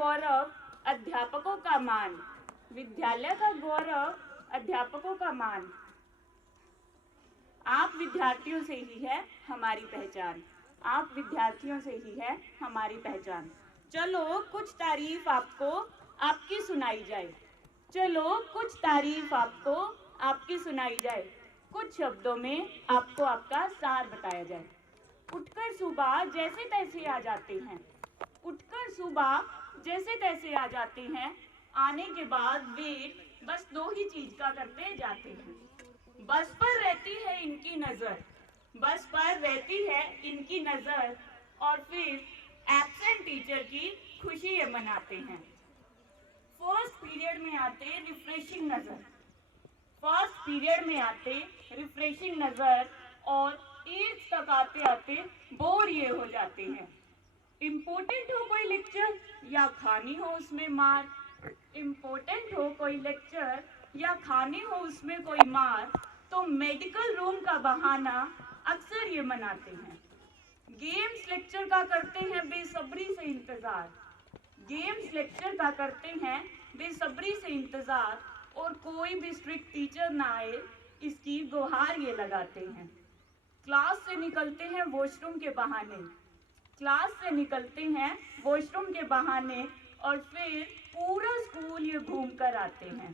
गौरव अध्यापकों का मान, विद्यालय का गौरव अध्यापकों का मान। आप विद्यार्थियों से ही है हमारी पहचान, आप विद्यार्थियों से ही है हमारी पहचान। चलो कुछ तारीफ आपको आपकी सुनाई जाए, चलो कुछ तारीफ आपको आपकी सुनाई जाए, कुछ शब्दों में आपको आपका सार बताया जाए। उठकर सुबह जैसे तैसे आ जाते हैं, उठकर सुबह जैसे तैसे आ जाते हैं, आने के बाद वेट बस 2 ही चीज का करते जाते हैं। बस पर रहती है इनकी नजर, बस पर रहती है इनकी नजर, और फिर एब्सेंट टीचर की खुशी ये मनाते हैं। फर्स्ट पीरियड में आते रिफ्रेशिंग नजर, फर्स्ट पीरियड में आते रिफ्रेशिंग नजर, और 8th तक आते आते बोर ये हो जाते हैं। इम्पोर्टेंट हो कोई लेक्चर या खानी हो उसमें मार, इम्पोर्टेंट हो कोई लेक्चर या खानी हो उसमें कोई मार, तो मेडिकल रूम का बहाना अक्सर ये मनाते हैं। गेम्स लेक्चर का करते हैं बेसब्री से इंतजार, गेम्स लेक्चर का करते हैं बेसब्री से इंतजार, और कोई भी स्ट्रिक्ट टीचर ना आए इसकी गुहार ये लगाते हैं। क्लास से निकलते हैं वॉशरूम के बहाने, क्लास से निकलते हैं वॉशरूम के बहाने, और फिर पूरा स्कूल ये घूम कर आते हैं।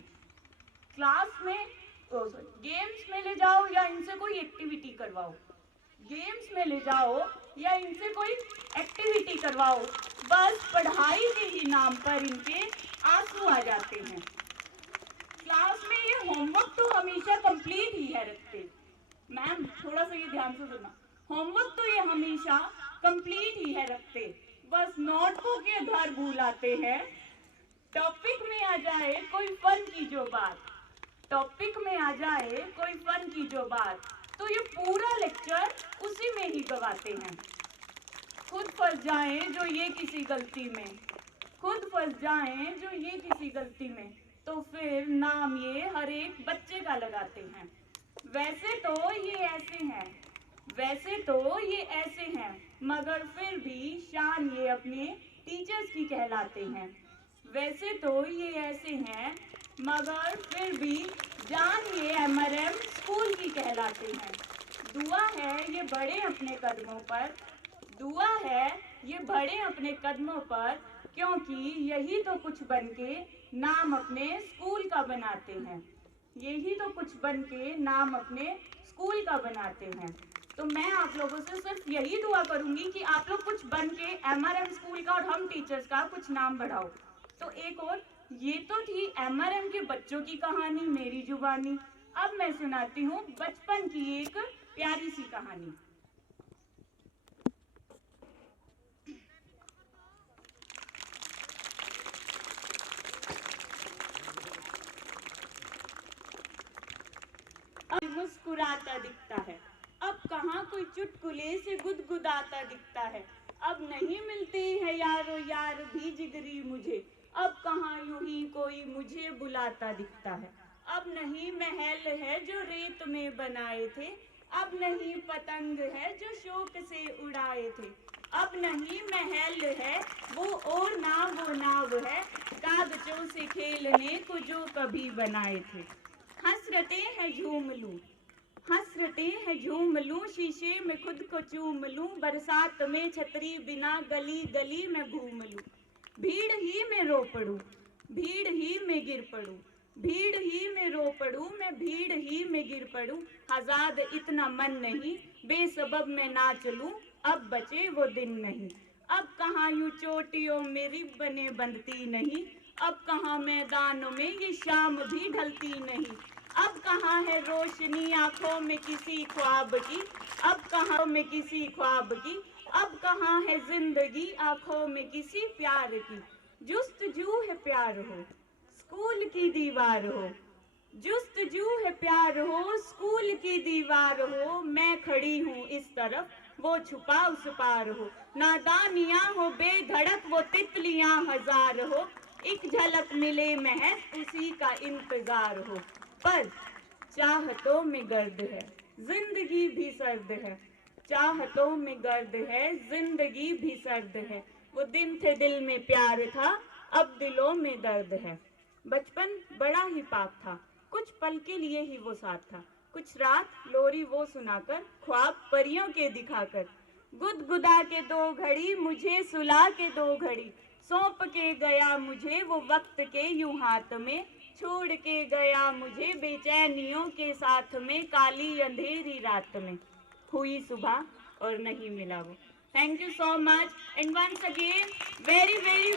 क्लास में गेम्स में ले जाओ या इनसे कोई एक्टिविटी करवाओ, गेम्स में ले जाओ या इनसे कोई एक्टिविटी करवाओ, बस पढ़ाई के ही नाम पर इनके आंसू आ जाते हैं। क्लास में ये होमवर्क तो हमेशा कंप्लीट ही है रखते। मैम थोड़ा सा ये ध्यान से सुनना, होमवर्क तो ये हमेशा कंप्लीट ही है रखते, बस नोटबुक के घर भूल आते हैं। टॉपिक में आ जाए कोई फन की जो बात, टॉपिक में आ जाए कोई फन की जो बात, तो ये पूरा लेक्चर उसी में ही गवाते हैं। खुद फंस जाएं जो ये किसी गलती में, खुद फंस जाएं जो ये किसी गलती में, तो फिर नाम ये हर एक बच्चे का लगाते हैं। वैसे तो ये ऐसे हैं, वैसे तो ये ऐसे हैं, मगर फिर भी शान ये अपने टीचर्स की कहलाते हैं। वैसे तो ये ऐसे हैं, मगर फिर भी जान ये MRM स्कूल की कहलाते हैं। दुआ है ये बढ़े अपने कदमों पर, दुआ है ये बढ़े अपने कदमों पर, क्योंकि यही तो कुछ बनके नाम अपने स्कूल का बनाते हैं, यही तो कुछ बनके नाम अपने स्कूल का बनाते हैं। तो मैं आप लोगों से सिर्फ यही दुआ करूंगी कि आप लोग कुछ बनके MRM स्कूल का और हम टीचर्स का कुछ नाम बढ़ाओ। तो एक और, ये तो थी MRM के बच्चों की कहानी मेरी जुबानी। अब मैं सुनाती हूँ बचपन की एक प्यारी सी कहानी। अब मुस्कुराता दिखता है, अब कहाँ कोई चुटकुले से गुदगुदाता दिखता है, अब नहीं मिलते हैं यारो यार भी जिगरी मुझे, अब कहाँ यूं ही कोई मुझे बुलाता दिखता है। अब नहीं महल है जो रेत में बनाए थे, अब नहीं पतंग है जो शौक से उड़ाए थे, अब नहीं महल है वो और ना वो नाव है, कागजों से खेलने को जो कभी बनाए थे। हसरते हैं झूम लूं, हसरते हैं झूम लूं, शीशे में खुद को चूम लूं, बरसात में छतरी बिना गली गली में घूम लूं, भीड़ ही में रो पड़ूं, भीड़ ही में गिर पड़ूं, भीड़ ही में रो पड़ूं, मैं भीड़ ही में गिर पड़ूं, आजाद इतना मन नहीं बेसबब में ना चलूं, अब बचे वो दिन नहीं, अब कहाँ यूं चोटियों में रिबने बंधती नहीं, अब कहाँ मैदानों में ये शाम भी ढलती नहीं, अब कहाँ है रोशनी आंखों में किसी ख्वाब की, अब कहाँ में किसी ख्वाब की, अब कहाँ है जिंदगी आंखों में किसी प्यार की, जुस्तजू है प्यार हो स्कूल की दीवार हो, जुस्तजू है प्यार हो स्कूल की दीवार हो, मैं खड़ी हूँ इस तरफ वो छुपा उस पार हो, नादानियां हो बेधड़क वो तितलियां हजार हो, एक झलक मिले महज उसी का इंतजार हो, पर चाहतों में गर्द है जिंदगी भी सर्द है, चाहतों में गर्द है जिंदगी भी सर्द है, वो दिन थे दिल में प्यार था अब दिलों में दर्द है। बचपन बड़ा ही पाक था, कुछ पल के लिए ही वो साथ था। कुछ रात लोरी वो सुनाकर, ख्वाब परियों के दिखाकर, गुदगुदा के दो घड़ी मुझे सुला के दो घड़ी, सौंप के गया मुझे वो वक्त के यूं हाथ में, छोड़ के गया मुझे बेचैनियों के साथ में, काली अंधेरी रात में। हुई सुबह और नहीं मिला वो। Thank you so much and once again very very